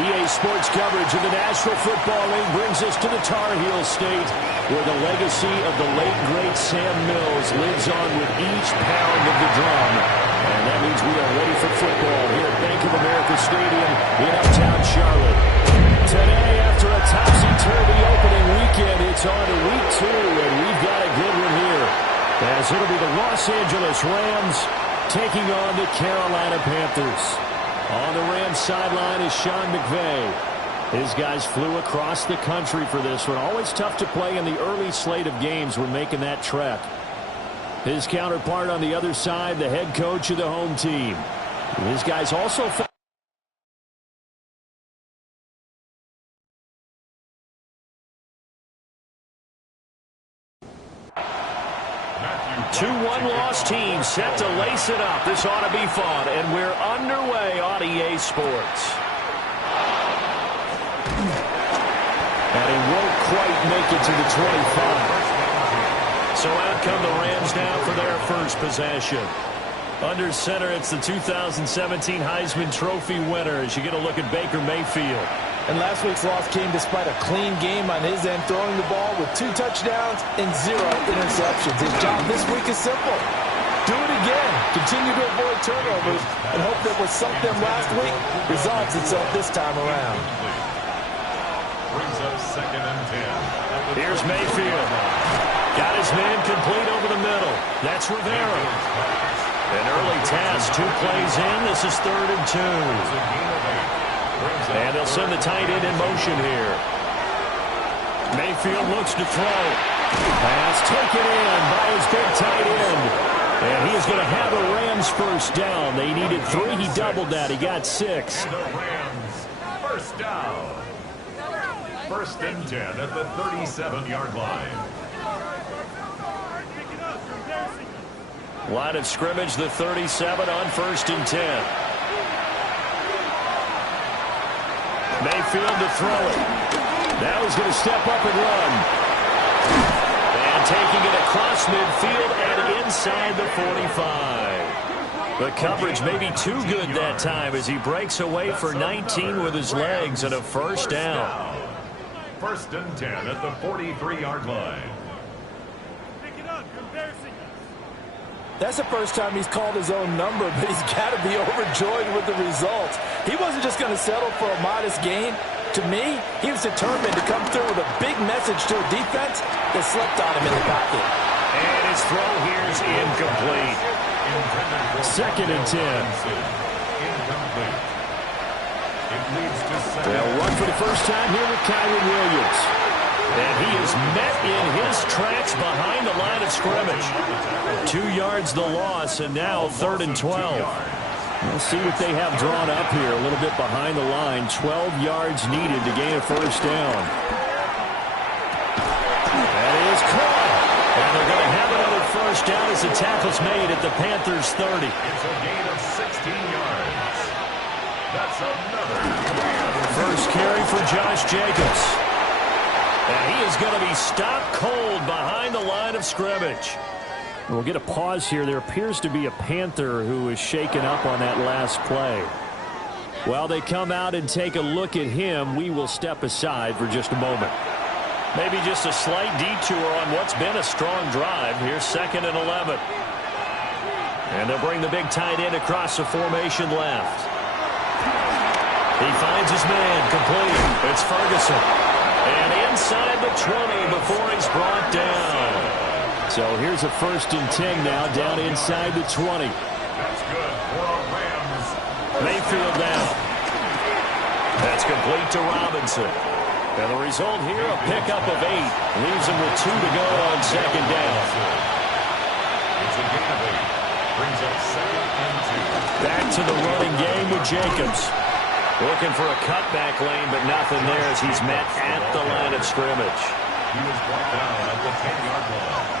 EA Sports coverage of the National Football League brings us to the Tar Heel State, where the legacy of the late, great Sam Mills lives on with each pound of the drum. And that means we are ready for football here at Bank of America Stadium in uptown Charlotte. Today, after a topsy-turvy opening weekend, it's on to week 2, and we've got a good one here, as it'll be the Los Angeles Rams taking on the Carolina Panthers. On the Rams sideline is Sean McVay. His guys flew across the country for this one. Always tough to play in the early slate of games when making that trek. His counterpart on the other side, the head coach of the home team. His guys also... 2-1 loss team set to lace it up. This ought to be fun, and we're underway on EA Sports. And he won't quite make it to the 25. So out come the Rams now for their first possession. Under center, it's the 2017 Heisman Trophy winner as you get a look at Baker Mayfield. And last week's loss came despite a clean game on his end, throwing the ball with 2 touchdowns and 0 interceptions. His job this week is simple. Do it again. Continue to avoid turnovers and hope that what sunk them last week resolves itself this time around. Brings up 2nd and 10. Here's Mayfield. Got his man complete over the middle. That's Rivera. An early task, 2 plays in. This is 3rd and 2. And they'll send the tight end in motion here. Mayfield looks to throw. Pass taken in by his big tight end. And he is going to have a Rams first down. They needed 3. He doubled that. He got 6. And the Rams first down. 1st and 10 at the 37-yard line. Line of scrimmage, the 37 on 1st and 10. Mayfield to throw it. Now he's going to step up and run. And taking it across midfield and inside the 45. The coverage may be too good that time as he breaks away for 19 with his legs and a first down. 1st and 10 at the 43-yard line. That's the first time he's called his own number, but he's got to be overjoyed with the results. He wasn't just going to settle for a modest gain. To me, he was determined to come through with a big message to a defense that slept on him in the pocket. And his throw here is incomplete. 2nd and 10. Incomplete. It leads to 2nd. They'll run for the first time here with Kyron Williams. And he is met in his tracks behind the line of scrimmage. 2 yards the loss, and now 3rd and 12. We'll see what they have drawn up here. A little bit behind the line. 12 yards needed to gain a first down. That is caught. And they're going to have another first down as the tackle's made at the Panthers' 30. It's a gain of 16 yards. That's another. First carry for Josh Jacobs. And he is going to be stopped cold behind the line of scrimmage. We'll get a pause here. There appears to be a Panther who is shaken up on that last play. While they come out and take a look at him, we will step aside for just a moment. Maybe just a slight detour on what's been a strong drive. Here's 2nd and 11. And they'll bring the big tight end across the formation left. He finds his man complete. It's Ferguson. And inside the 20 before he's brought down. So here's a 1st and 10 now, down inside the 20. That's good for a Rams. Mayfield down. That's complete to Robinson. And the result here, a pickup of 8. Leaves him with 2 to go on 2nd down. It's a gain of 8. Brings up 2nd and 2. Back to the running game with Jacobs. Looking for a cutback lane, but nothing there as he's met at the line of scrimmage. He was brought down at the 10-yard line.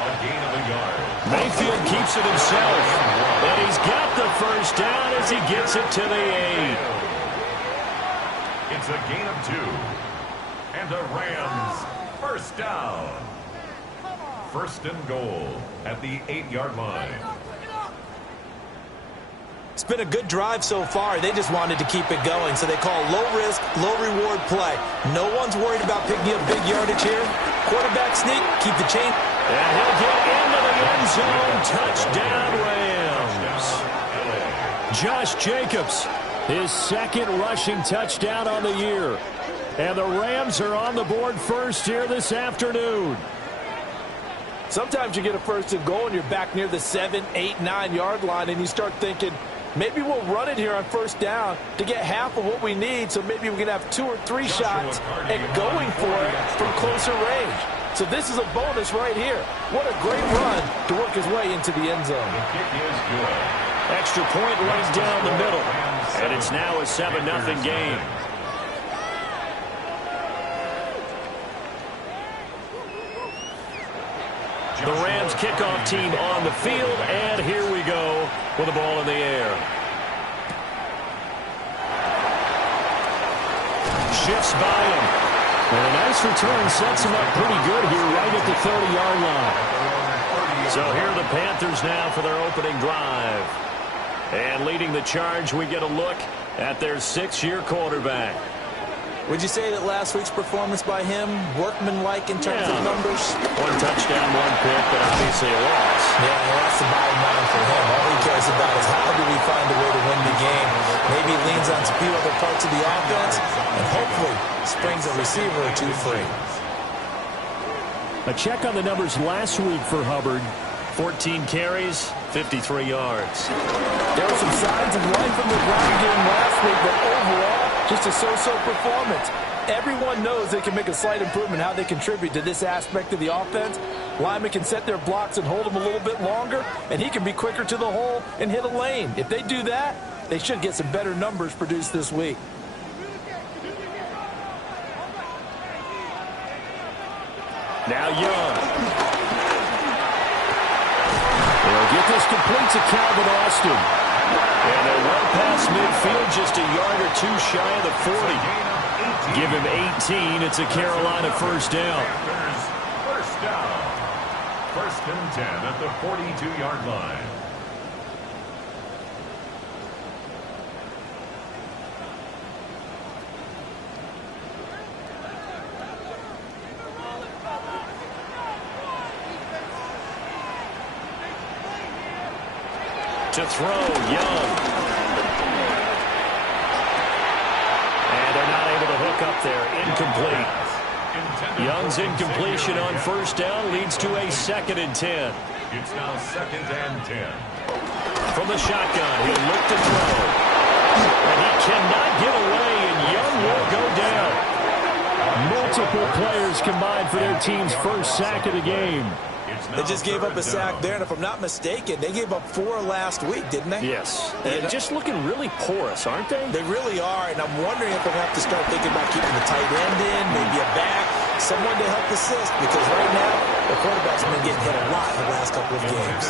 A gain of a yard. Mayfield keeps it himself. And he's got the first down as he gets it to the 8. It's a gain of 2. And the Rams first down. 1st and goal at the 8-yard line. It's been a good drive so far. They just wanted to keep it going, so they call low-risk, low-reward play. No one's worried about picking up big yardage here. Quarterback sneak, keep the chain. And he'll get into the end zone. Touchdown, Rams. Josh Jacobs, his second rushing touchdown on the year. And the Rams are on the board first here this afternoon. Sometimes you get a first and goal and you're back near the 7, 8, 9-yard line, and you start thinking, maybe we'll run it here on first down to get half of what we need, so maybe we can have 2 or 3 shots at going for it from closer range. So this is a bonus right here. What a great run to work his way into the end zone. Extra point right down the middle. And it's now a 7-0 game. The Rams kickoff team on the field, and here we go with the ball in the air. Shifts by him. And a nice return sets him up pretty good here right at the 30-yard line. So here are the Panthers now for their opening drive. And leading the charge, we get a look at their 6th-year quarterback. Would you say that last week's performance by him, workmanlike in terms of numbers? 1 touchdown, 1 pick, but obviously a loss. Yeah, that's the bottom line for him. All he cares about is how do we find a way to win the game. Maybe he leans on a few other parts of the offense, and hopefully springs a receiver or 2 free. A check on the numbers last week for Hubbard. 14 carries, 53 yards. There were some signs of life in the ground game last week, but overall, just a so-so performance. Everyone knows they can make a slight improvement how they contribute to this aspect of the offense. Linemen can set their blocks and hold them a little bit longer, and he can be quicker to the hole and hit a lane. If they do that, they should get some better numbers produced this week. Now Young. They'll get this complete to Calvin Austin. And they're well past midfield, just a yard or 2 shy of the 40. Give him 18. It's a Carolina first down. First down. 1st and 10 at the 42-yard line. To throw, Young. And they're not able to hook up there. Incomplete. Young's incompletion on first down leads to a 2nd and 10. It's now 2nd and 10. From the shotgun, he'll look to throw. And he cannot get away, and Young will go down. Multiple players combined for their team's first sack of the game. They just gave up a sack there, and if I'm not mistaken, they gave up 4 last week, didn't they? Yes. And just looking really porous, aren't they? They really are, and I'm wondering if they're going to have to start thinking about keeping the tight end in, maybe a back, someone to help assist, because right now, the quarterback's been getting hit a lot in the last couple of games.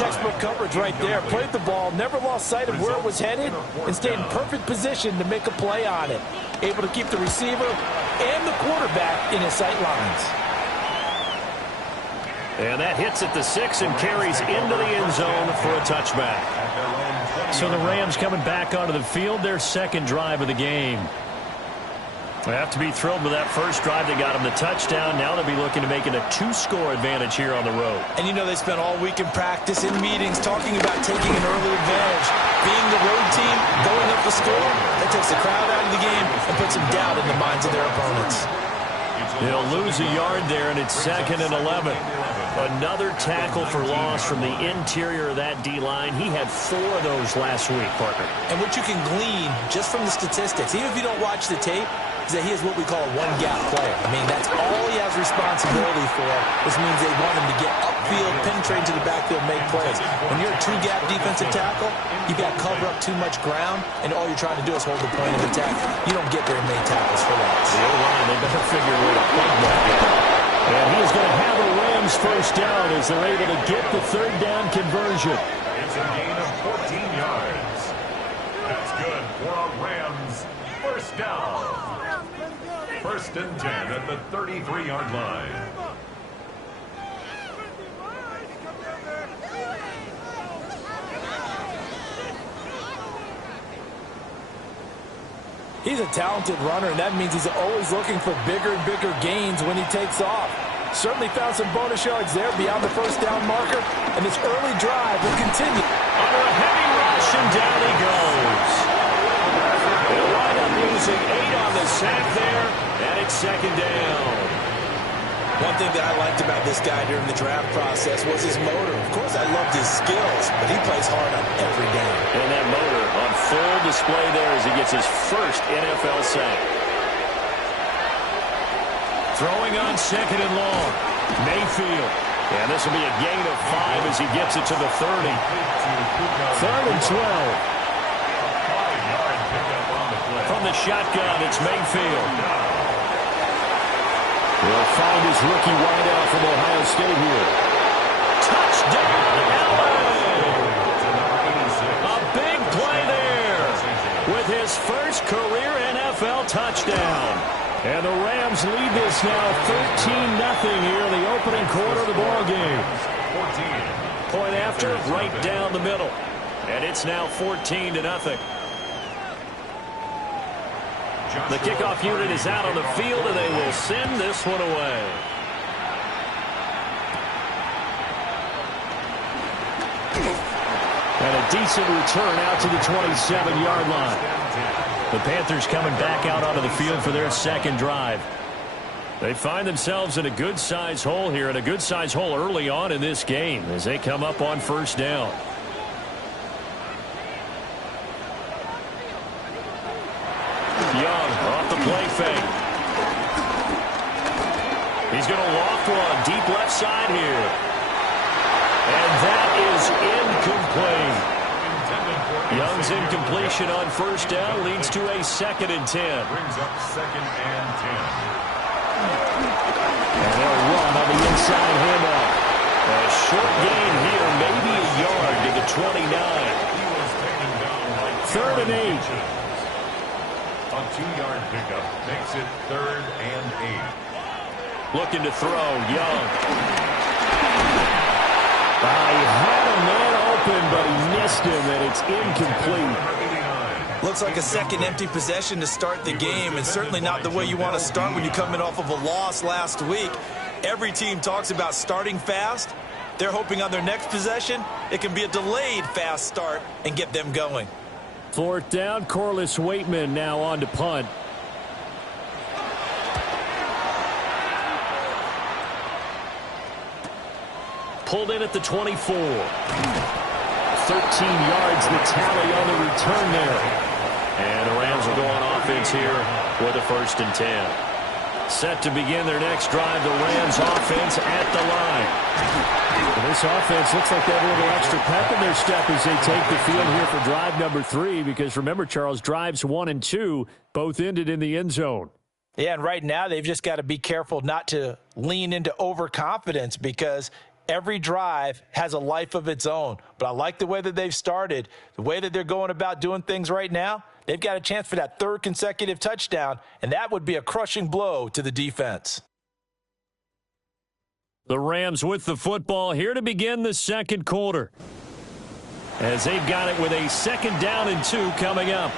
Textbook coverage right there. Played the ball, never lost sight of where it was headed, and stayed in perfect position to make a play on it. Able to keep the receiver and the quarterback in his sight lines. And that hits at the 6 and carries into the end zone for a touchback. So the Rams coming back onto the field, their 2nd drive of the game. They have to be thrilled with that first drive. They got them the touchdown. Now they'll be looking to make it a 2-score advantage here on the road. And you know they spent all week in practice, in meetings, talking about taking an early advantage. Being the road team, going up the score, that takes the crowd out of the game and puts some doubt in the minds of their opponents. They'll lose a yard there, and it's 2nd and 11. Another tackle for loss from the interior of that D-line. He had 4 of those last week, Parker. And what you can glean just from the statistics, even if you don't watch the tape, is that he is what we call a one-gap player. I mean, that's all he has responsibility for, which means they want him to get upfield, penetrate into the backfield, make plays. When you're a 2-gap defensive tackle, you got to cover up too much ground, and all you're trying to do is hold the point of attack. You don't get very many tackles for that. The O-line, they better figure a way to plug that in. And he's going to have a Rams first down as they're able to get the 3rd down conversion. It's a gain of 14 yards. That's good for a Rams first down. 1st and 10 at the 33-yard line. He's a talented runner, and that means he's always looking for bigger and bigger gains when he takes off. Certainly found some bonus yards there beyond the first down marker, and this early drive will continue. Under a heavy rush, and down he goes. They'll wind up losing 8 on the sack there, and it's second down. One thing that I liked about this guy during the draft process was his motor. Of course, I loved his skills, but he plays hard on every down. And that motor on full display there as he gets his first NFL sack. Throwing on second and long. Mayfield. And this will be a gain of 5 as he gets it to the 30. Third and 12. From the shotgun, it's Mayfield. He'll find his rookie wideout from Ohio State here. Touchdown, LA! A big play there with his first career NFL touchdown. And the Rams lead this now 13-0 here in the opening quarter of the ballgame. Point after, right down the middle. And it's now 14-0. The kickoff unit is out on the field, and they will send this one away. And a decent return out to the 27-yard line. The Panthers coming back out onto the field for their second drive. They find themselves in a good-sized hole here, and a good-sized hole early on in this game as they come up on first down. Young off the play fake. He's going to loft one deep left side here. And that is incomplete. Young's incompletion on first down leads to a 2nd and 10. Brings up 2nd and 10. And they'll run on the inside handoff. A short gain here, maybe a yard to the 29. 3rd and 8. A 2-yard pickup makes it 3rd and 8. Looking to throw, Young. He had a man open, but he missed him, and it's incomplete. Looks like a second empty possession to start the game, and certainly not the way you want to start when you're coming off of a loss last week. Every team talks about starting fast. They're hoping on their next possession, it can be a delayed fast start and get them going. 4th down, Corliss Waitman now on to punt. Pulled in at the 24. 13 yards, the tally on the return there. And the Rams will go on offense here with a 1st and 10. Set to begin their next drive, the Rams offense at the line. Well, this offense looks like they have a little extra pep in their step as they take the field here for drive number 3, because remember, Charles, drives 1 and 2 both ended in the end zone. Yeah, and right now they've just got to be careful not to lean into overconfidence, because every drive has a life of its own. But I like the way that they've started, the way that they're going about doing things right now. They've got a chance for that 3rd consecutive touchdown, and that would be a crushing blow to the defense. The Rams with the football here to begin the second quarter, as they've got it with a 2nd down and 2 coming up.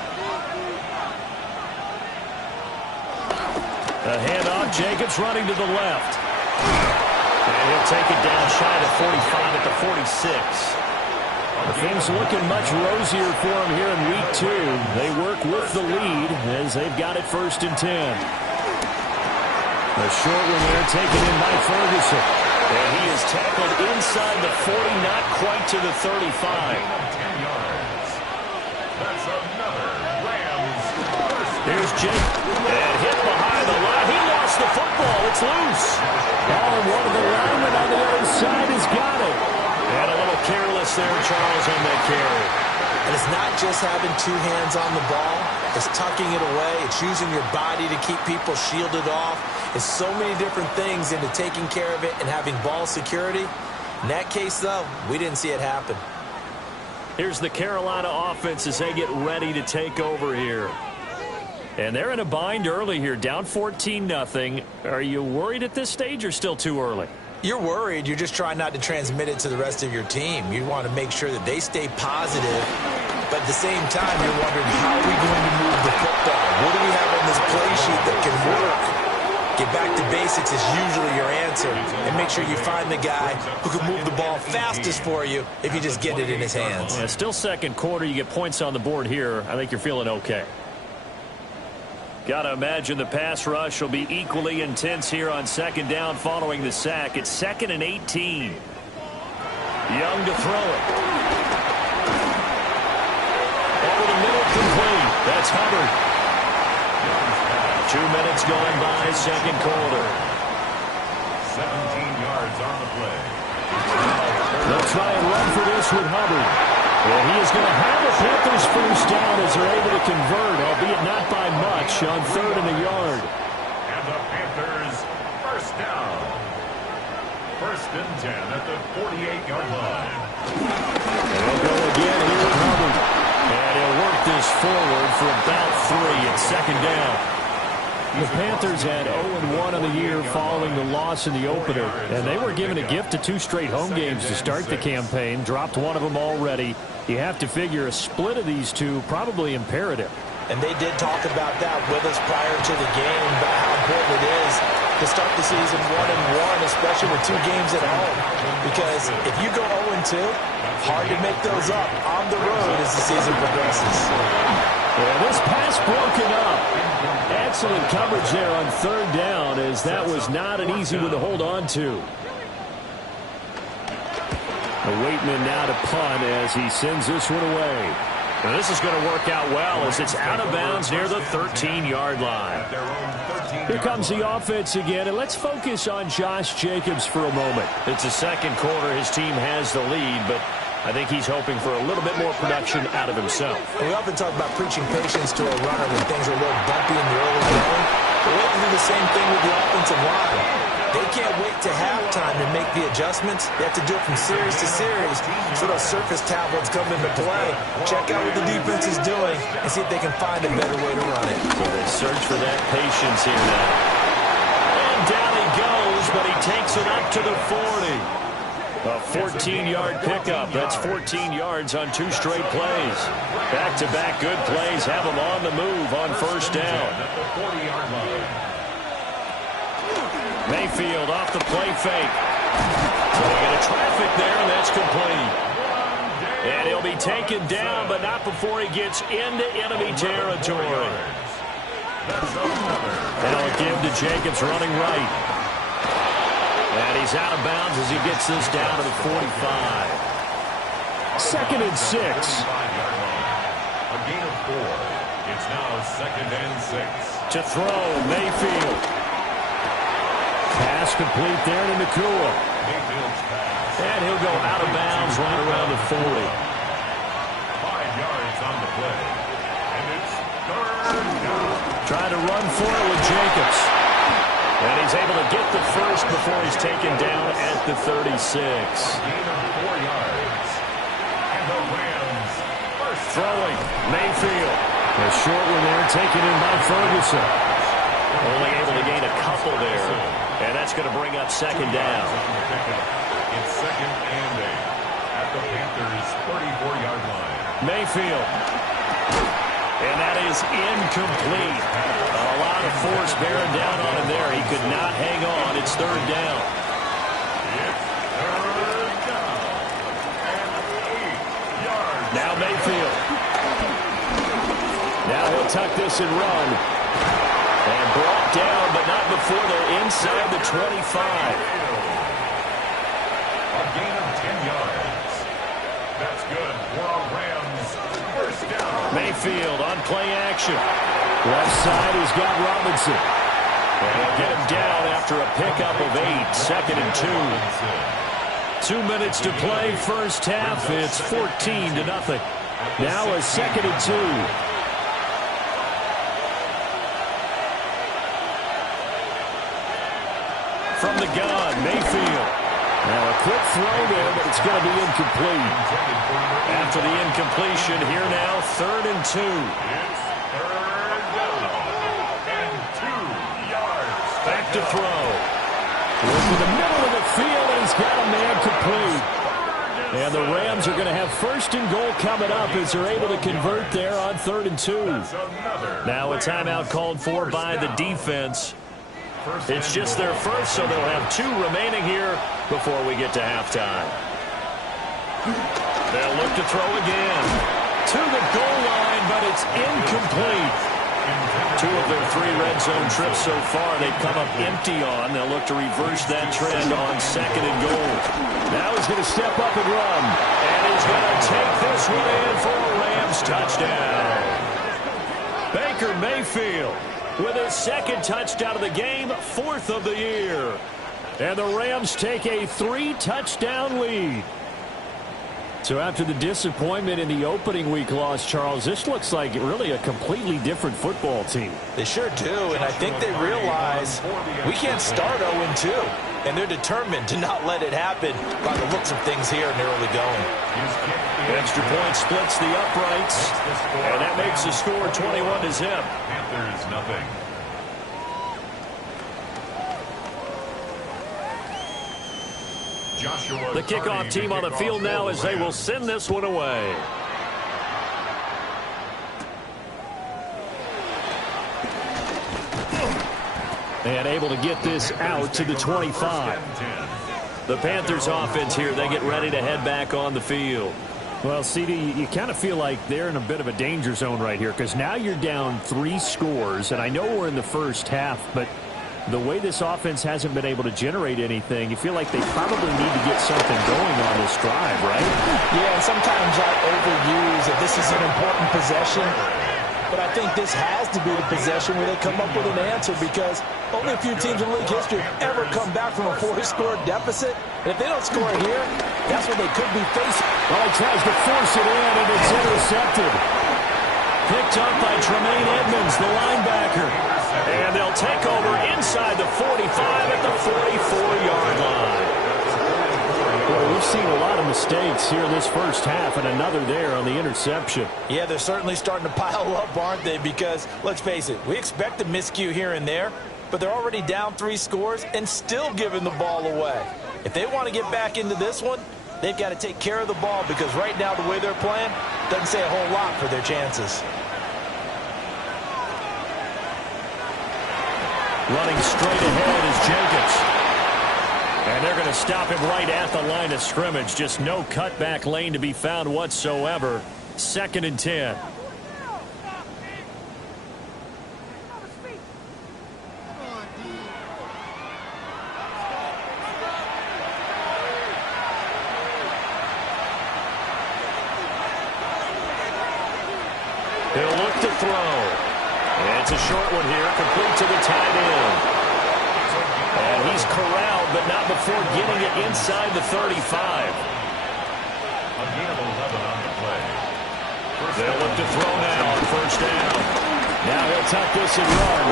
A handoff, Jacobs running to the left. And he'll take it down shy of 45 at the 46. Things looking much rosier for him here in week 2. They work with the lead as they've got it 1st and 10. A short one there taken in by Ferguson. And he is tackled inside the 40, not quite to the 35. 10 yards. That's another Rams. Here's Jake. And hit behind the line. He lost the football. It's loose. Oh, one of the linemen on the other side has got it. And a little careless there, Charles, on that carry. And it's not just having 2 hands on the ball. It's tucking it away. It's using your body to keep people shielded off. It's so many different things into taking care of it and having ball security. In that case, though, we didn't see it happen. Here's the Carolina offense as they get ready to take over here. And they're in a bind early here, down 14-0. Are you worried at this stage or still too early? You're worried. You're just trying not to transmit it to the rest of your team. You want to make sure that they stay positive But at the same time, you're wondering, how are we going to move the football? What do we have on this play sheet that can work? Get back to basics is usually your answer. And make sure you find the guy who can move the ball fastest for you if you just get it in his hands. Yeah, still second quarter. You get points on the board here. I think you're feeling okay. Got to imagine the pass rush will be equally intense here on second down following the sack. It's 2nd and 18. Young to throw it. Over the middle, complete. That's Hubbard. 2 minutes going by, second quarter. 17 yards on the play. They'll try and run for this with Hubbard. Well, he is going to have the Panthers first down as they're able to convert, albeit not by much, on 3rd and a yard. And the Panthers first down. 1st and 10 at the 48-yard line. They'll go again here with Hubbard. And he'll work this forward for about 3 at second down. The Panthers had 0-1 on the year following the loss in the opener, and they were given a gift of 2 straight home games to start the campaign. Dropped one of them already. You have to figure a split of these two probably imperative. And they did talk about that with us prior to the game, about how important it is to start the season 1-1, especially with 2 games at home. Because if you go 0-2, hard to make those up on the road as the season progresses. Yeah, this pass broken up. Excellent coverage there on 3rd down, as that was not an easy one to hold on to. Waitman now to punt as he sends this one away. Now this is going to work out well as it's out of bounds near the 13-yard line. Here comes the offense again, and let's focus on Josh Jacobs for a moment. It's the second quarter. His team has the lead, but I think he's hoping for a little bit more production out of himself. We often talk about preaching patience to a runner when things are a little bumpy in the early going. But we have to do the same thing with the offensive line. They can't wait to halftime to make the adjustments. They have to do it from series to series, so those surface tablets come into play. Check out what the defense is doing and see if they can find a better way to run it. So they search for that patience here now. And down he goes, but he takes it up to the 40. A 14-yard pickup. That's 14 yards on 2 straight plays. Back-to-back good plays have him on the move on first down. Mayfield off the play fake. So they get a traffic there, and that's complete. And he'll be taken down, but not before he gets into enemy territory. And he'll give to Jacobs running right. And he's out of bounds as he gets this down to the 45. 2nd and 6. A gain of 4. It's now 2nd and 6. To throw, Mayfield. Pass complete there to Nakua. And he'll go out of bounds right around the 40. 5 yards on the play. And it's 3rd down. Trying to run for it with Jacobs. And he's able to get the first before he's taken down at the 36. Gain of 4 yards. And the Rams first throwing, Mayfield. A short one there taken in by Ferguson. Only able to gain a couple there. And that's going to bring up second down. It's 2nd and 8 at the Panthers' 34-yard line. Mayfield. And that is incomplete. A lot of force bearing down on him there. He could not hang on. It's 3rd down. It's 3rd down. And 8 yards. Now Mayfield. Now he'll tuck this and run. And brought down, but not before they're inside the 25. A gain of 10 yards. That's good for a Rams first down. Mayfield on play action. Left side, he's got Robinson. And he'll get him down after a pickup of 8. 2nd and 2. 2 minutes to play first half. It's 14-0. Now a 2nd and 2. From the gun, Mayfield. Now a quick throw there, but it's going to be incomplete. After the incompletion, here now, 3rd and 2. It's 3rd down and 2 yards. Back to throw. Look to the middle of the field, and he's got a man complete. And the Rams are going to have first and goal coming up as they're able to convert there on 3rd and 2. Now a timeout called for by the defense. It's just their first, so they'll have 2 remaining here before we get to halftime. They'll look to throw again. To the goal line, but it's incomplete. 2 of their 3 red zone trips so far they've come up empty on. They'll look to reverse that trend on 2nd and goal. Now he's going to step up and run. And he's going to take this one in for a Rams touchdown. Baker Mayfield with his 2nd touchdown of the game, 4th of the year. And the Rams take a 3-touchdown lead. So after the disappointment in the opening week loss, Charles, this looks like really a completely different football team. They sure do, and I think they realize we can't start 0-2, and they're determined to not let it happen by the looks of things here in the early going. Extra point splits the uprights, and that makes the score 21-0. Panthers nothing. The kickoff team on the field now as they will send this one away. And able to get this out to the 25. The Panthers offense here, they get ready to head back on the field. Well, CD, you kind of feel like they're in a bit of a danger zone right here because now you're down 3 scores, and I know we're in the first half, but the way this offense hasn't been able to generate anything, you feel like they probably need to get something going on this drive, right? Yeah, and sometimes I overuse that this is an important possession, but I think this has to be the possession where they come up with an answer because only a few teams in league history have ever come back from a 4-score deficit. And if they don't score here, that's what they could be facing. Well, he tries to force it in, and it's intercepted. Picked up by Tremaine Edmonds, the linebacker. And they'll take over inside the 45 at the 44-yard line. Well, we've seen a lot of mistakes here in this first half, and another there on the interception. Yeah, they're certainly starting to pile up, aren't they? Because, let's face it, we expect a miscue here and there, but they're already down 3 scores and still giving the ball away. If they want to get back into this one, they've got to take care of the ball because right now the way they're playing doesn't say a whole lot for their chances. Running straight ahead is Jacobs. And they're going to stop him right at the line of scrimmage. Just no cutback lane to be found whatsoever. 2nd and 10. He'll look to throw. It's a short one here, complete to the tight end. And he's corralled, but not before getting it inside the 35. A gain of 11 on the play. They'll look to throw now on 1st down. Now he'll tuck this and run.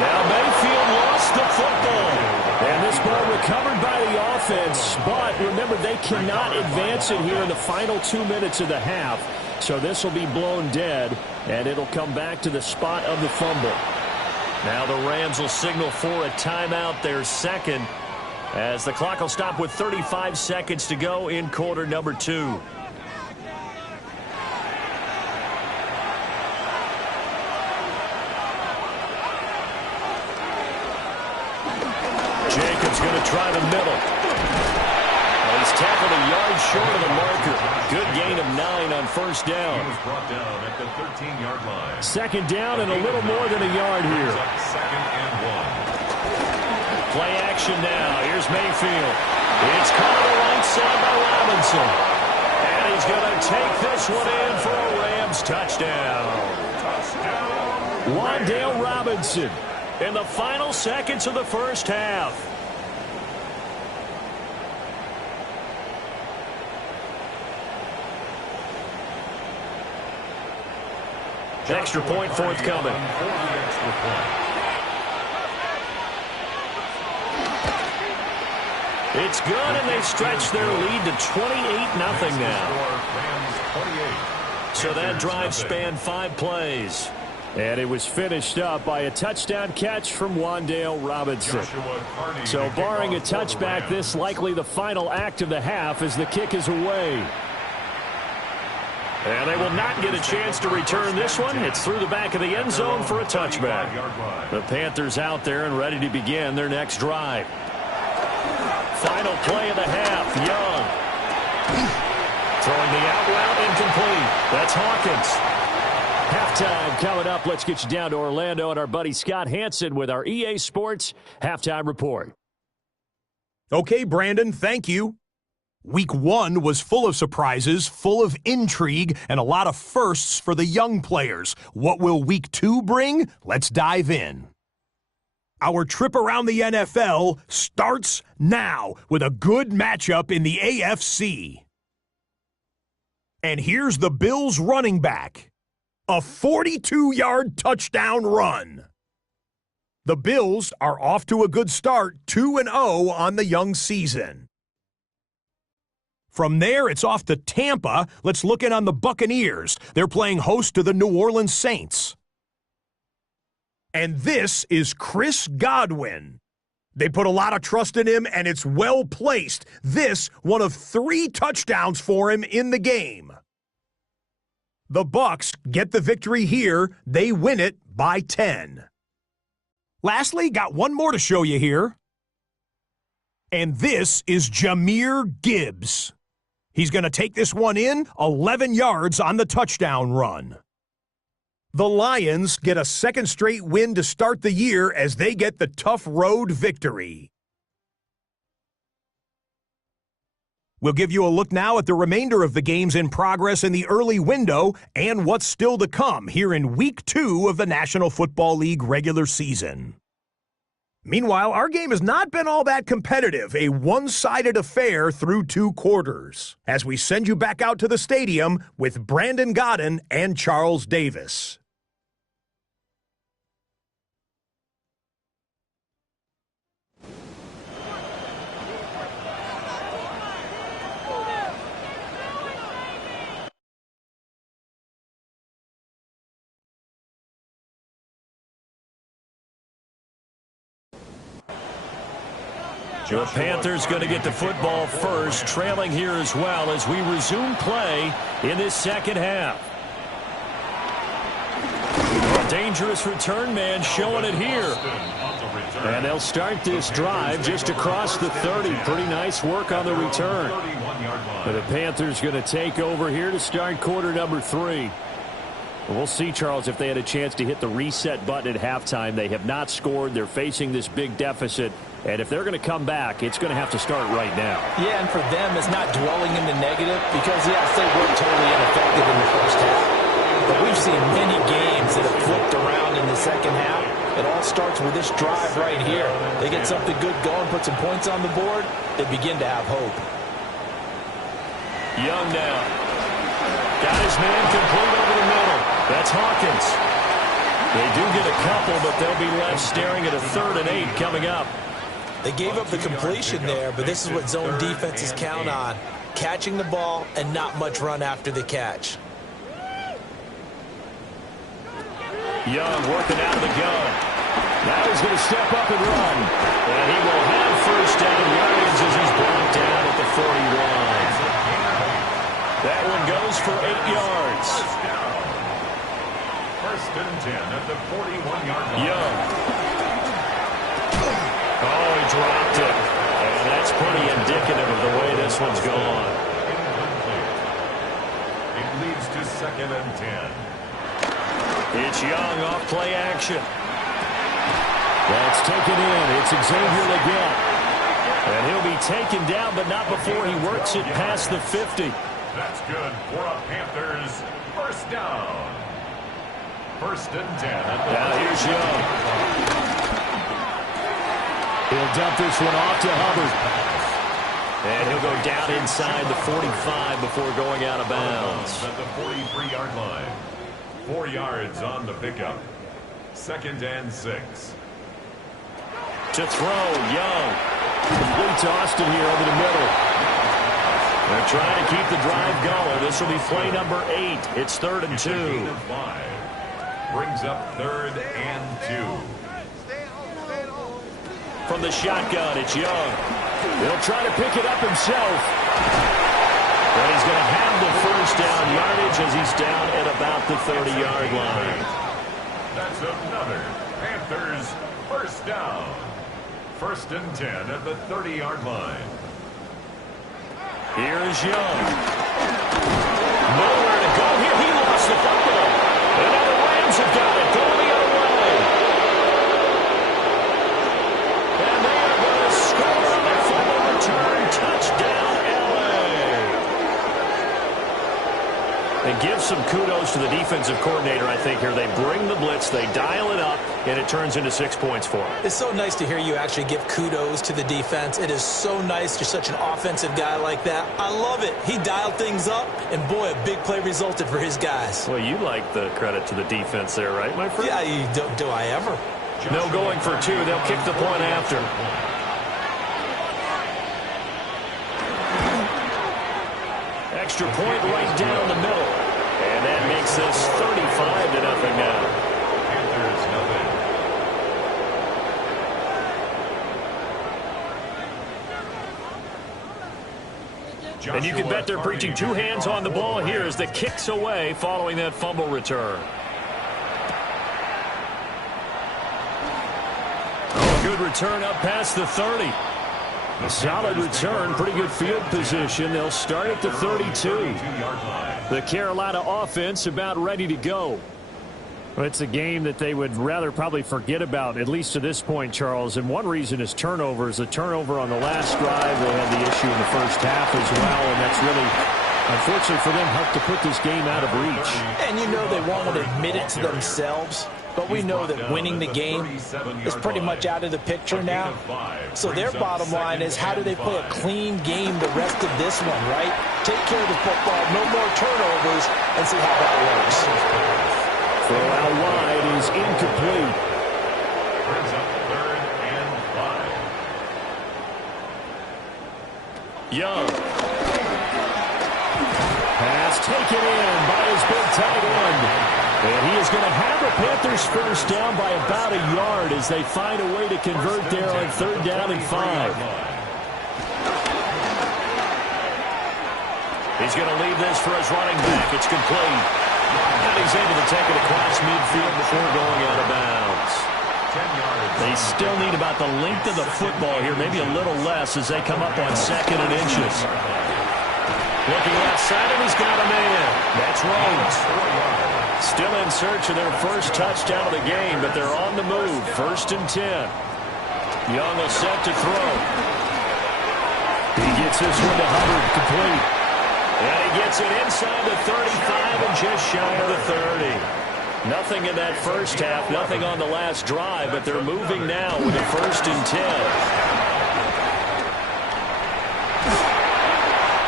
Now Mayfield lost the football. And this ball recovered by the offense, but remember, they cannot advance it here in the final 2 minutes of the half. So this will be blown dead, and it'll come back to the spot of the fumble. Now the Rams will signal for a timeout, their 2nd, as the clock will stop with 35 seconds to go in quarter number 2. Jacobs going to try the middle. He's tackled a yard short of the marker. Good gain of 9 on 1st down. He was brought down at the 13-yard line. 2nd down and a little more than a yard here. 2nd and 1. Play action now. Here's Mayfield. It's caught on the right side by Robinson. And he's going to take this one in for a Rams touchdown. Wan'Dale Robinson In the final seconds of the first half. Extra point forthcoming. It's good, and they stretch their lead to 28-0 now. So that drive spanned 5 plays. And it was finished up by a touchdown catch from Wan'Dale Robinson. So barring a touchback, this likely the final act of the half as the kick is away. And they will not get a chance to return this one. It's through the back of the end zone for a touchback. The Panthers out there and ready to begin their next drive. Final play of the half, Young. Throwing the out route, incomplete. That's Hawkins. Halftime coming up. Let's get you down to Orlando and our buddy Scott Hansen with our EA Sports Halftime Report. Okay, Brandon, thank you. Week 1 was full of surprises, full of intrigue, and a lot of firsts for the young players. What will Week 2 bring? Let's dive in. Our trip around the NFL starts now with a good matchup in the AFC. And here's the Bills running back. A 42-yard touchdown run. The Bills are off to a good start, 2-0 on the young season. From there, it's off to Tampa. Let's look in on the Buccaneers. They're playing host to the New Orleans Saints. And this is Chris Godwin. They put a lot of trust in him, and it's well placed. This, one of 3 touchdowns for him in the game. The Bucs get the victory here. They win it by 10. Lastly, got one more to show you here. And this is Jahmyr Gibbs. He's going to take this one in, 11 yards on the touchdown run. The Lions get a second straight win to start the year as they get the tough road victory. We'll give you a look now at the remainder of the games in progress in the early window and what's still to come here in Week 2 of the National Football League regular season. Meanwhile, our game has not been all that competitive, a one-sided affair through 2 quarters, as we send you back out to the stadium with Brandon Godden and Charles Davis. The Panthers going to get the football first, trailing here as well as we resume play in this second half. A dangerous return man showing it here. And they'll start this drive just across the 30. Pretty nice work on the return. But the Panthers going to take over here to start quarter number 3. We'll see, Charles, if they had a chance to hit the reset button at halftime. They have not scored. They're facing this big deficit. And if they're going to come back, it's going to have to start right now. Yeah, and for them, it's not dwelling in the negative because, yes, they were totally ineffective in the first half. But we've seen many games that have flipped around in the second half. It all starts with this drive right here. They get something good going, put some points on the board, they begin to have hope. Young now. Got his man complete over the middle. That's Hawkins. They do get a couple, but they'll be left staring at a 3rd and 8 coming up. They gave up the completion there, but this is what zone defenses count on. Catching the ball and not much run after the catch. Young working out of the gun. Now he's going to step up and run. And he will have first down yardage as he's brought down at the 41. That one goes for 8 yards. First and 10 at the 41-yard line. Young. Oh, he dropped it. And that's pretty indicative of the way this one's gone. It leads to 2nd and 10. It's Young off play action. That's taken in. It's Xavier Legette. And he'll be taken down, but not before he works it past the 50. That's good for a Panthers first down. First and 10. Now here's Young. He'll dump this one off to Hubbard. And he'll go down inside the 45 before going out of bounds. At the 43-yard line. 4 yards on the pickup. 2nd and 6. To throw, Young. Complete to Austin here over the middle. They're trying to keep the drive going. This will be play number 8. It's 3rd and 2. Brings up 3rd and 2. From the shotgun, it's Young. He'll try to pick it up himself. But he's going to have the first down yardage as he's down at about the 30-yard line. That's another Panthers first down. 1st and 10 at the 30-yard line. Here's Young. Nowhere to go here. He lost the football. And now the Rams have got it. Going the other way. And they are going to score on the fumble return. Touchdown, And give some kudos to the defensive coordinator, I think, here. They bring the blitz, they dial it up, and it turns into 6 points for them. It's so nice to hear you actually give kudos to the defense. It is so nice. You're such an offensive guy like that. I love it. He dialed things up, and boy, a big play resulted for his guys. Well, you like the credit to the defense there, right, my friend? Yeah, do I ever? No going for 2. They'll kick the point after. Extra point right down the middle. And that makes this 35-0 now. Panthers nothing. And you can bet they're preaching 2 hands on the ball here as the kick's away following that fumble return. Oh, good return up past the 30. A solid return, pretty good field position. They'll start at the 32. The Carolina offense about ready to go. Well, it's a game that they would rather probably forget about, at least to this point, Charles. And one reason is turnovers. The turnover on the last drive, they had the issue in the first half as well, and that's really, unfortunately for them, helped to put this game out of reach. And you know they won't want to admit it to themselves, but we know that winning the game is pretty much out of the picture now. So their bottom line is, how do they play a clean game the rest of this one, right? Take care of the football, no more turnovers, and see how that works. Throw out wide is incomplete. Brings up 3rd and 5. Young. Pass taken in by his big tight end. And he is going to have a Panthers first down by about a yard as they find a way to convert there on 3rd down and 5. He's going to leave this for his running back. It's complete. And he's able to take it across midfield before going out of bounds. They still need about the length of the football here, maybe a little less as they come up on 2nd and inches. Looking outside, and he's got a man. That's Rhodes. Still in search of their first touchdown of the game, but they're on the move. 1st and 10. Young will set to throw. He gets this one to Hubbard, complete. And he gets it inside the 35 and just shy of the 30. Nothing in that first half, nothing on the last drive, but they're moving now with a 1st and 10.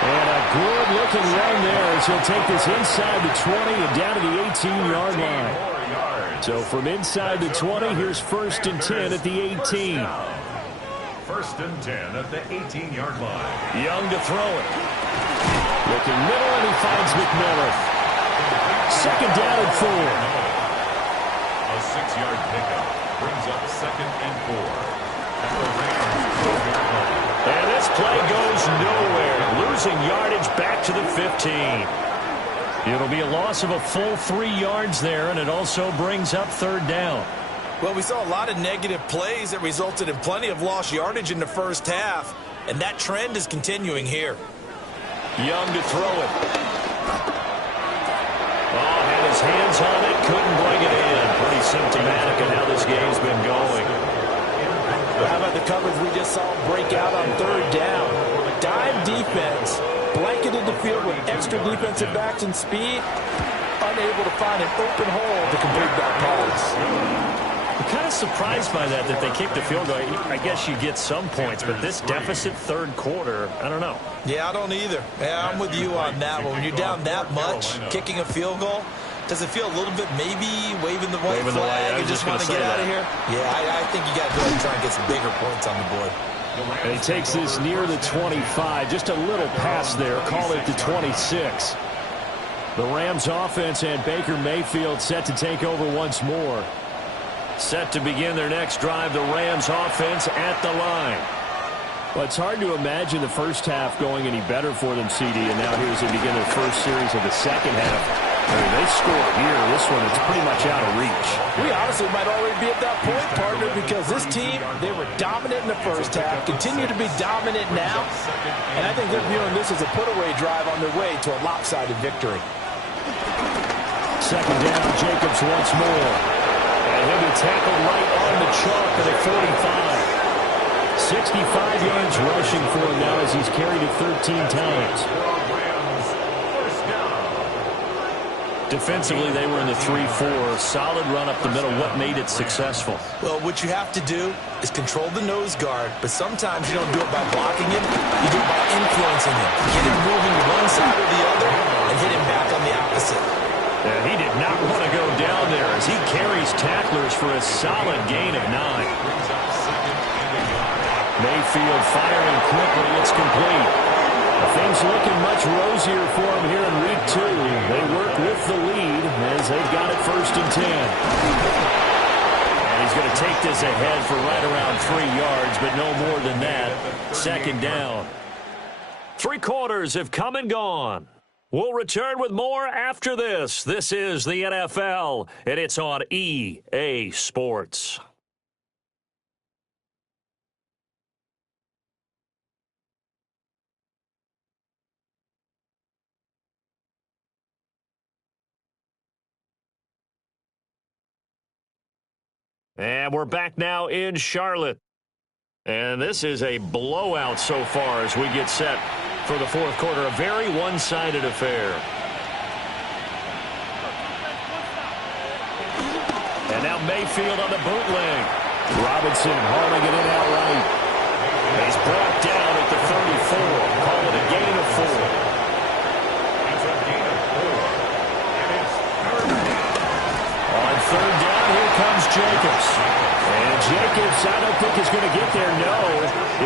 And a good-looking run there as he'll take this inside the 20 and down to the 18-yard line. So from inside the 20, here's 1st and 10 at the 18. 1st and 10 at the 18-yard line. Young to throw it. Looking middle, and he finds McMillan. 2nd down and 4. A 6-yard pickup brings up 2nd and 4. At the Rams 12-yard line. And this play goes nowhere. Losing yardage back to the 15. It'll be a loss of a full 3 yards there, and it also brings up 3rd down. Well, we saw a lot of negative plays that resulted in plenty of lost yardage in the first half, and that trend is continuing here. Young to throw it. Oh, had his hands on it, couldn't bring it in. Pretty symptomatic of how this game's been going. How about the coverage we just saw break out on 3rd down? Dime defense, blanketed the field with extra defensive backs and speed, unable to find an open hole to complete that pass. I'm kind of surprised by that they kicked the field goal. I guess you get some points, but this deficit 3rd quarter, I don't know. Yeah, I don't either. Yeah, I'm with you on that one. When you're down that much, kicking a field goal, does it feel a little bit maybe waving the white flag and just want to get out of here? Yeah, I think you got to go ahead and try and get some bigger points on the board. And he takes this near the 25, just a little pass there. Call it the 26. The Rams offense and Baker Mayfield set to take over once more. Set to begin their next drive, the Rams offense at the line. Well, it's hard to imagine the first half going any better for them, CD, and now here as they begin their first series of the second half. I mean, they score here. This one is pretty much out of reach. We honestly might already be at that point, partner, because this team, they were dominant in the first half, continue to be dominant now, and I think they're viewing this as a put-away drive on their way to a lopsided victory. Second down, Jacobs once more. And he'll be tackled right on the chalk at the 45. 65 yards rushing for him now as he's carried it 13 times. Defensively, they were in the 3-4. Solid run up the middle. What made it successful? Well, what you have to do is control the nose guard, but sometimes you don't do it by blocking him. You do it by influencing him. Get him moving one side or the other and hit him back on the opposite. And he did not want to go down there as he carries tacklers for a solid gain of 9. Mayfield firing quickly. It's complete. Things looking much rosier for him here in week 2. They work with the lead as they've got it 1st and 10. And he's going to take this ahead for right around 3 yards, but no more than that. Second down. 3 quarters have come and gone. We'll return with more after this. This is the NFL, and it's on EA Sports. And we're back now in Charlotte. And this is a blowout so far as we get set for the 4th quarter. A very one-sided affair. And now Mayfield on the bootleg. Robinson hauling it in outright. He's brought down at the 34. Call it a gain of 4. On 3rd down, here comes Jacobs. And Jacobs, I don't think is going to get there. No,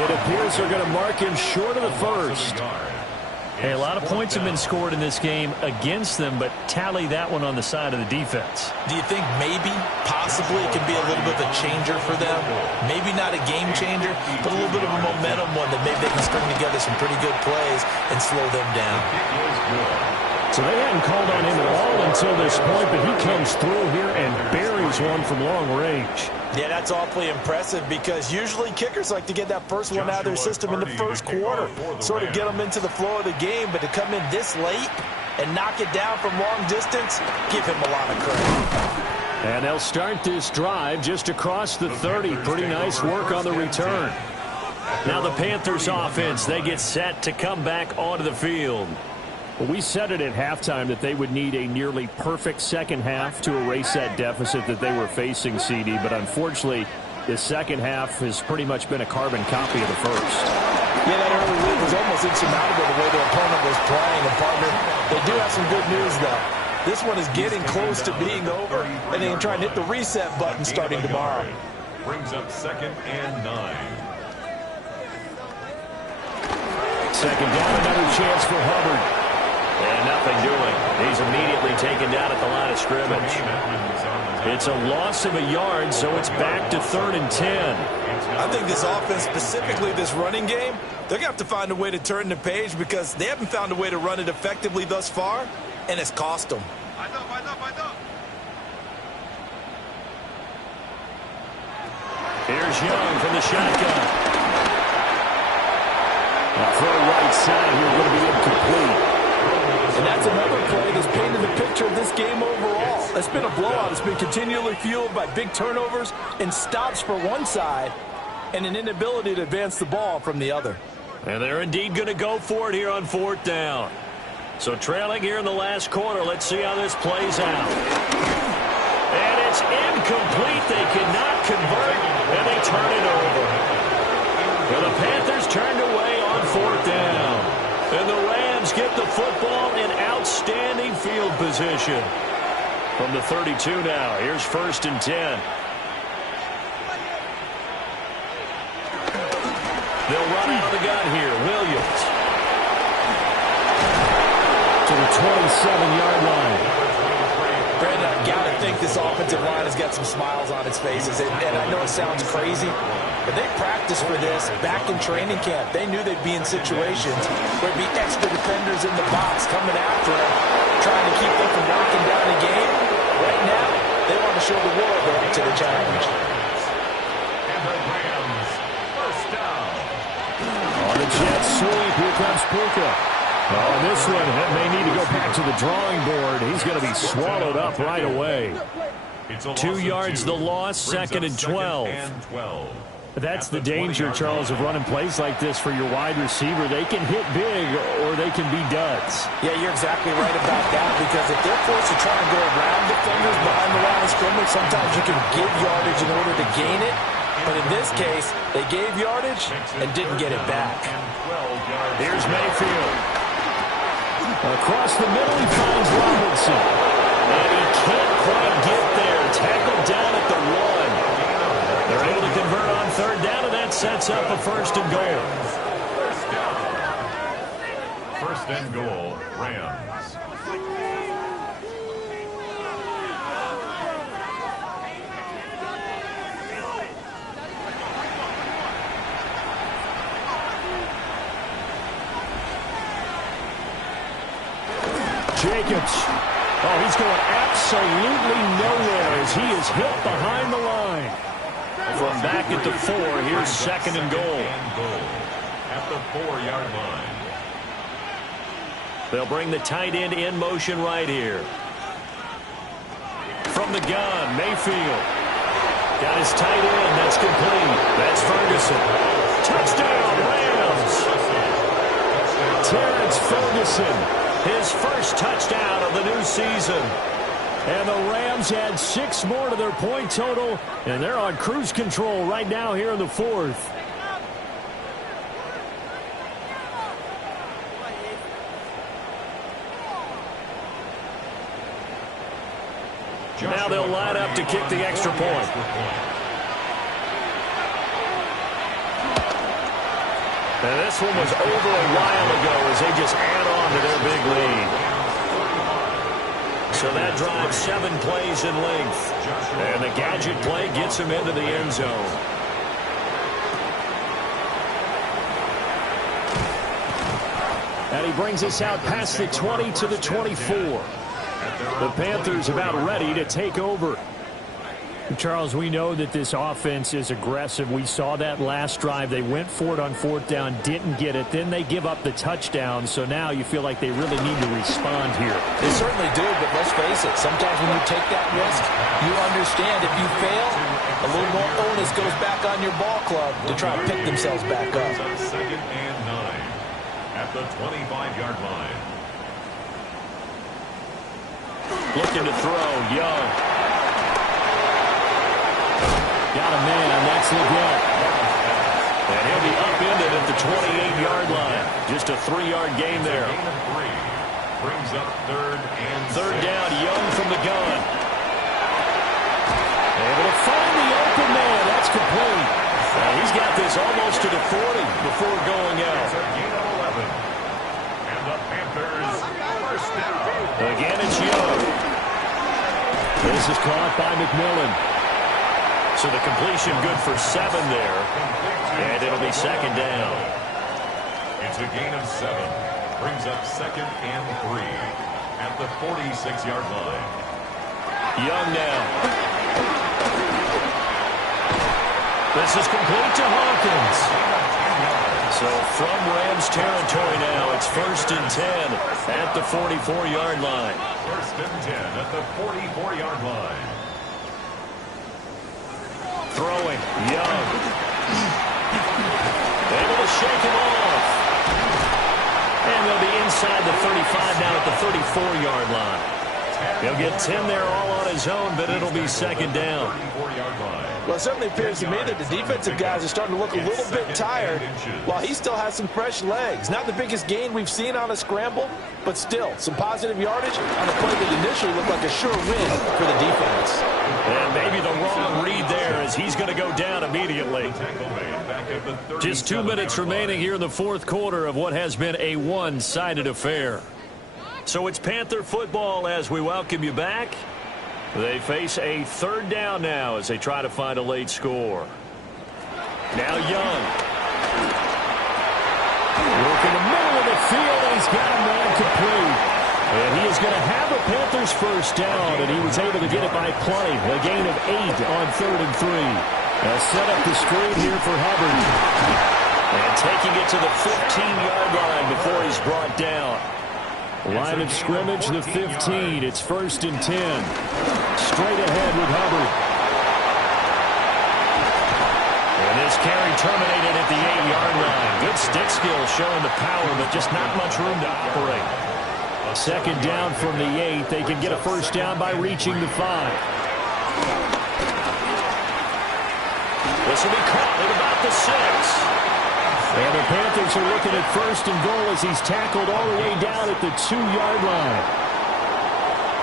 it appears they're going to mark him short of the 1st. Hey, a lot of points have been scored in this game against them, but tally that one on the side of the defense. Do you think maybe, possibly, it can be a little bit of a changer for them? Maybe not a game changer, but a little bit of a momentum one that maybe they can string together some pretty good plays and slow them down. So they hadn't called on him at all until this point, but he comes through here and buries one from long range. Yeah, that's awfully impressive because usually kickers like to get that first one out of their system in the 1st quarter, sort of get them into the flow of the game, but to come in this late and knock it down from long distance, give him a lot of credit. And they'll start this drive just across the 30. Pretty nice work on the return. Now the Panthers offense, they get set to come back onto the field. Well, we said it at halftime that they would need a nearly perfect second half to erase that deficit that they were facing, CD. But unfortunately, the second half has pretty much been a carbon copy of the first. Yeah, that early lead was almost insurmountable the way their opponent was playing. And, partner, they do have some good news, though. This one is getting close to being over, and they can try and hit the reset button starting tomorrow. Brings up 2nd and 9. Second down, another chance for Hubbard. And nothing doing. He's immediately taken down at the line of scrimmage. It's a loss of a yard, so it's back to 3rd and 10. I think this offense, specifically this running game, they're going to have to find a way to turn the page because they haven't found a way to run it effectively thus far, and it's cost them. Here's Young from the shotgun. A throw right side here going to be incomplete. And that's another play that's painted the picture of this game overall. It's been a blowout. It's been continually fueled by big turnovers and stops for one side and an inability to advance the ball from the other. And they're indeed going to go for it here on 4th down. So trailing here in the last quarter, let's see how this plays out. And it's incomplete. They cannot convert, and they turn it over. Well, the Panthers turned away on 4th down. And the Rams get the football in outstanding field position. From the 32 now, here's 1st and 10. They'll run out of the gun here. Williams. To the 27-yard line. Brandon, I gotta think this offensive line has got some smiles on its faces. And I know it sounds crazy, but they practiced for this back in training camp. They knew they'd be in situations where there'd be extra defenders in the box coming after them, trying to keep them from knocking down a game. Right now, they want to show the world they're up to the challenge. And the Rams, first down. On the jet sweep, here comes Puka. Oh, this one may need to go back to the drawing board. He's going to be swallowed up right away. 2 yards the loss, second and 12. That's the danger, Charles, of running plays like this for your wide receiver. They can hit big or they can be duds. Yeah, you're exactly right about that, because if they're forced to try and go around defenders behind the line of scrimmage, sometimes you can give yardage in order to gain it. But in this case, they gave yardage and didn't get it back. Here's Mayfield. Across the middle, he finds Robinson. And he can't quite get there. Tackled down at the 1. They're able to convert on third down, and that sets up a first and goal. First and goal, Rams. Jacobs. Oh, he's going absolutely nowhere as he is hit behind the line. From back at the 4, here's second and goal. At the 4-yard line. They'll bring the tight end in motion right here. From the gun, Mayfield. Got his tight end. That's complete. That's Ferguson. Touchdown, Rams. Terrence Ferguson. His first touchdown of the new season. And the Rams add 6 more to their point total, and they're on cruise control right now here in the 4th. Now they'll line up to kick the extra point. And this one was over a while ago as they just add on to their big lead. So that drives 7 plays in length. And the gadget play gets him into the end zone. And he brings us out past the 20 to the 24. The Panthers about ready to take over. Charles, we know that this offense is aggressive. We saw that last drive. They went for it on 4th down, didn't get it. Then they give up the touchdown. So now you feel like they really need to respond here. They certainly do, but let's face it. Sometimes when you take that risk, you understand if you fail, a little more onus goes back on your ball club to try to pick themselves back up. Second and 9 at the 25-yard line. Looking to throw, Young. Got a man, that's Leggett. And he'll be upended at the 28-yard line. Just a 3-yard gain there. Gain of 3. Brings up third down, Young from the gun. Able to find the open man. That's complete. He's got this almost to the 40 before going out. It's a gain of 11. And the Panthers first down. Again, it's Young. This is caught by McMillan. So the completion good for 7 there. And it'll be second down. It's a gain of 7. Brings up second and 3 at the 46-yard line. Young now. This is complete to Hawkins. So from Rams territory now, it's first and 10 at the 44-yard line. First and 10 at the 44-yard line. Throwing, Young. Able to shake him off. And they'll be inside the 35 now at the 34-yard line. He'll get 10 there all on his own, but it'll be second down. Well, it certainly appears to me that the defensive guys are starting to look a little bit tired while he still has some fresh legs. Not the biggest gain we've seen on a scramble, but still some positive yardage on a play that initially looked like a sure win for the defense. And maybe the wrong read there as he's going to go down immediately. Just 2 minutes remaining here in the 4th quarter of what has been a one-sided affair. So it's Panther football as we welcome you back. They face a third down now as they try to find a late score. Now Young. Work in the middle of the field, and he's got a man complete. And he is going to have a Panthers first down, and he was able to get it by plenty. A gain of 8 on 3rd and 3. Now set up the screen here for Hubbard. And taking it to the 15-yard line before he's brought down. Line of scrimmage, the 15. It's 1st and 10. Straight ahead with Hubbard. And this carry terminated at the 8-yard line. Good stick skill showing the power, but just not much room to operate. Second down from the 8. They can get a first down by reaching the 5. This will be caught at about the 6. And the Panthers are looking at 1st and goal as he's tackled all the way down at the 2-yard line.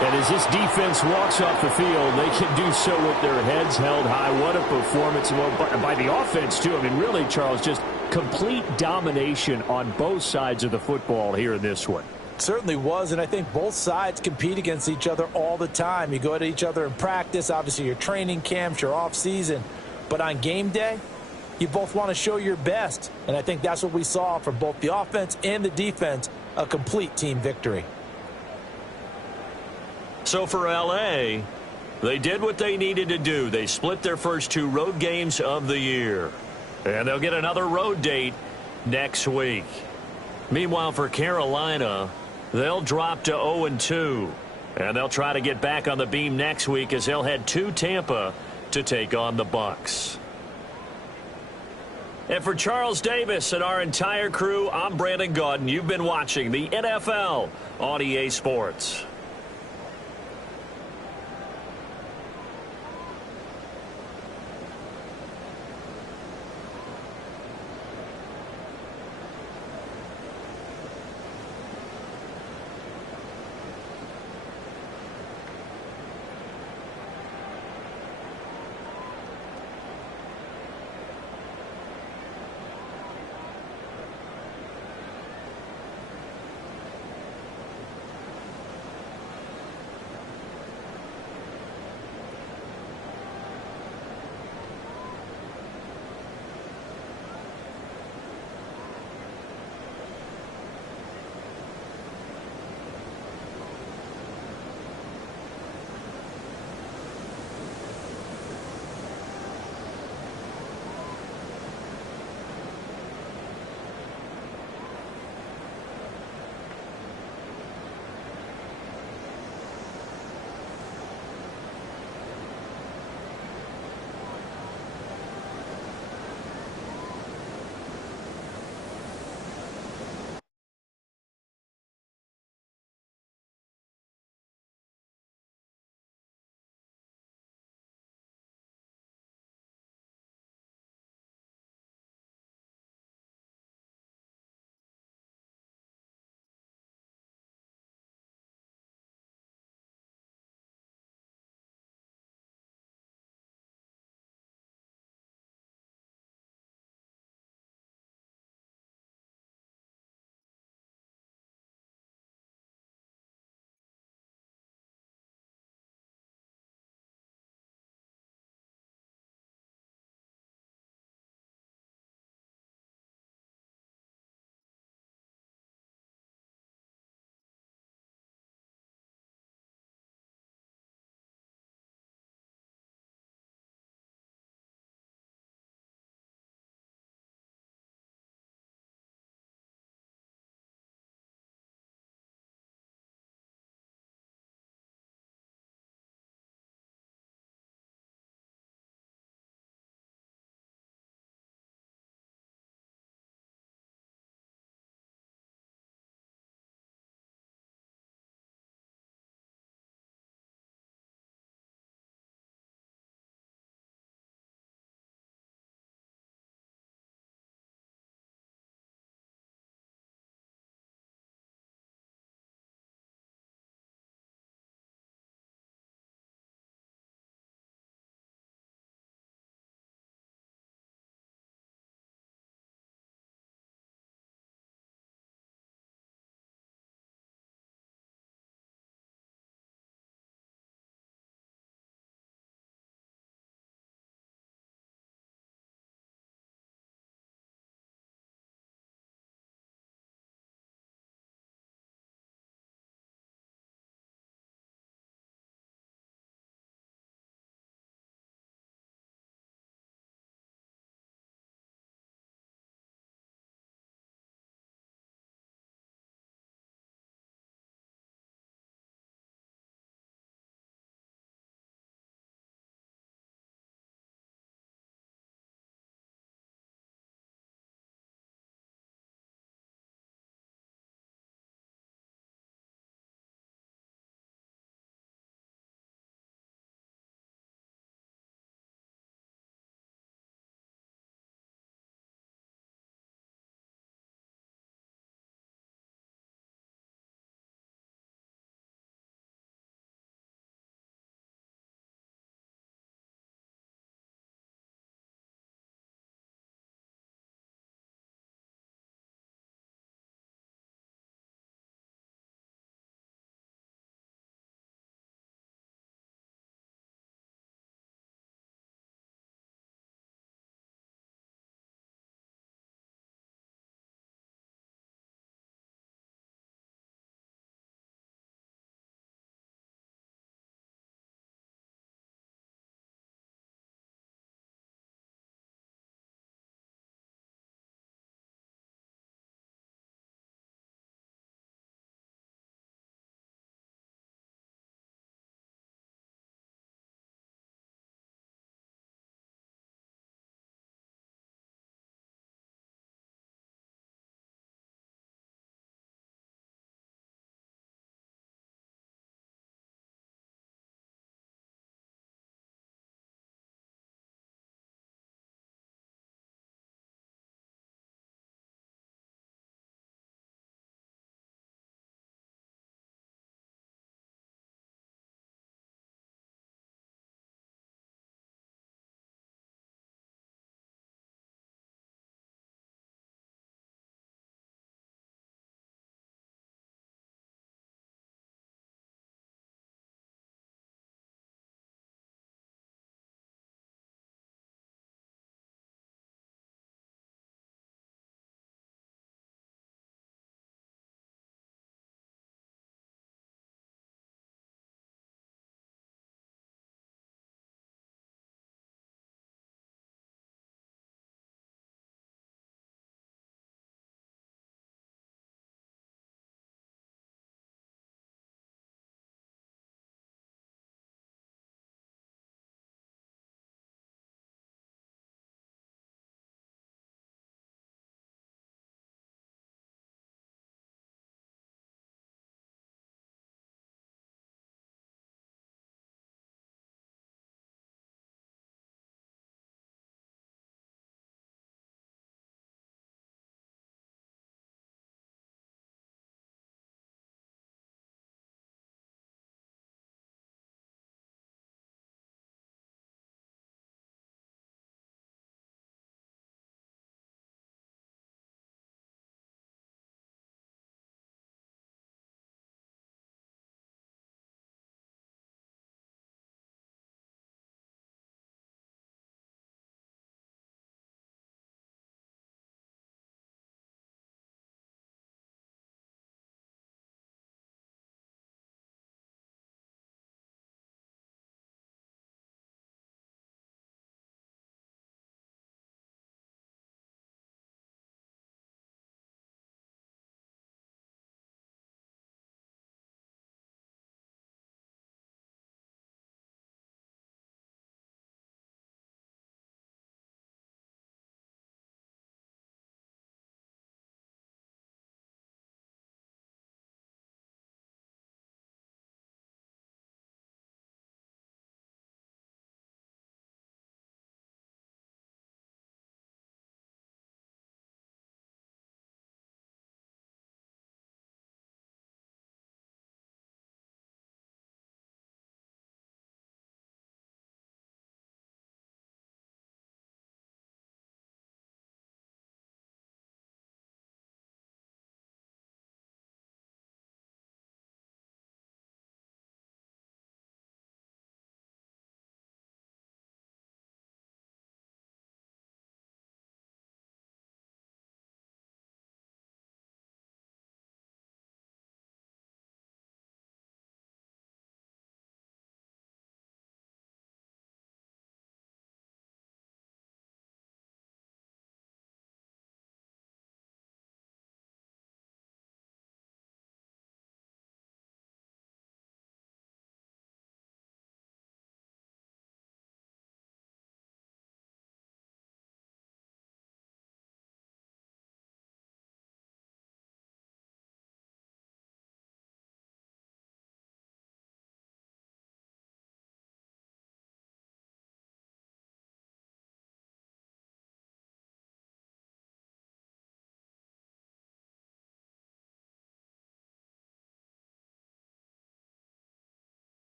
And as this defense walks off the field, they can do so with their heads held high. What a performance by the offense, too. I mean, really, Charles, just complete domination on both sides of the football here in this one. Certainly was, and I think both sides compete against each other all the time. You go at each other in practice, obviously your training camps, your off-season. But on game day, you both want to show your best. And I think that's what we saw from both the offense and the defense, a complete team victory. So for L.A., they did what they needed to do. They split their first 2 road games of the year. And they'll get another road date next week. Meanwhile, for Carolina, they'll drop to 0-2. And they'll try to get back on the beam next week as they'll head to Tampa to take on the Bucs. And for Charles Davis and our entire crew, I'm Brandon Gaudin. You've been watching the NFL on EA Sports.